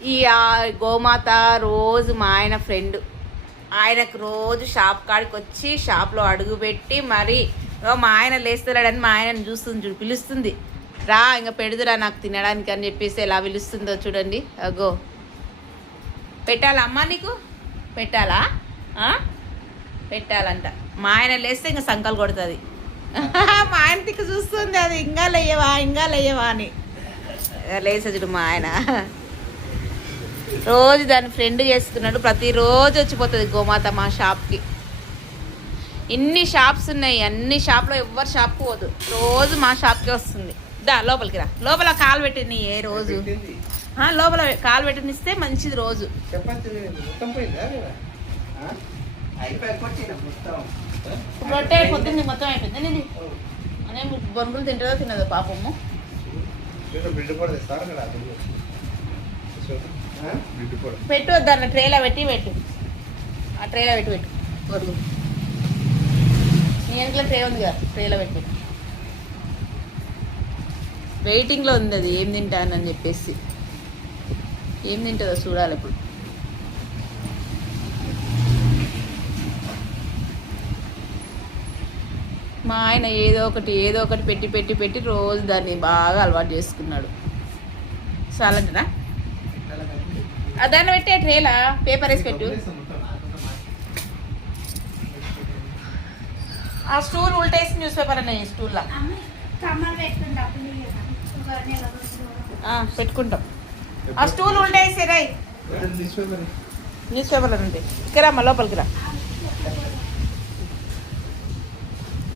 ఈ గోమాత రోజు మా ఆయన ఫ్రెండ్ ఆయనకు రోజు షాప్ కాడికి వచ్చి షాప్లో అడుగు పెట్టి మరి మా ఆయన లేస్తున్నాడని మా ఆయనను చూస్తుంది చూడు పిలుస్తుంది. రా ఇంకా పెడుదురా నాకు తినడానికి అని చెప్పేసి ఎలా పిలుస్తుందో చూడండి. అగో. పెట్టాలా అమ్మా నీకు? పెట్టాలా? పెట్టాలంట. మా ఆయన లేస్తే ఇంకా సంకలు కొడుతుంది. మా ఆయన తిక్కు చూస్తుంది అది ఇంకా లేయవా ఇంకా లేయవా అని. లేసా చూడు మా ఆయన. రోజు దాని ఫ్రెండ్ చేసుకున్నాడు ప్రతిరోజు వచ్చిపోతుంది గోమాత మా షాప్కి. ఇన్ని షాప్స్ ఉన్నాయి అన్ని షాప్లో ఎవ్వరు షాప్కి పోదు. రోజు మా షాప్కి వస్తుంది. దా లోపలికి రా. లోపల కాలు పెట్టింది ఏ రోజు? లోపల కాలు పెట్టినిస్తే మంచిది రోజు. రొట్టె పొద్దున్న మొత్తం అయిపోయింది. నేను అనే బొరుగులు తింటుందో తినదో పాపము. పెట్టు వద్దన్న ట్రేలో పెట్టి పెట్టు. ఆ ట్రేలో పెట్టి పెట్టు. బొరుగు నీ వెనకలో ట్రే ఉంది కదా ట్రేలో పెట్టి. వెయిటింగ్లో ఉంది అది ఏం తింటానని చెప్పేసి. ఏం తింటుందో చూడాలి ఇప్పుడు. మా ఆయన ఏదో ఒకటి ఏదో ఒకటి పెట్టి పెట్టి పెట్టి రోజు దాన్ని బాగా అలవాటు చేసుకున్నాడు. చాలంటనా దాన్ని పెట్టే ట్రేలా? పేపర్ వేసి పెట్టు. ఆ స్టూల్ ఉల్టేసి న్యూస్ పేపర్ అనే స్టూల్లా. పెట్టుకుంటా ఆ స్టూల్ ఉల్టేసి రై న్యూస్ పేపర్లో ఉంటాయి ఇక్కడ రా లోపలికి రా.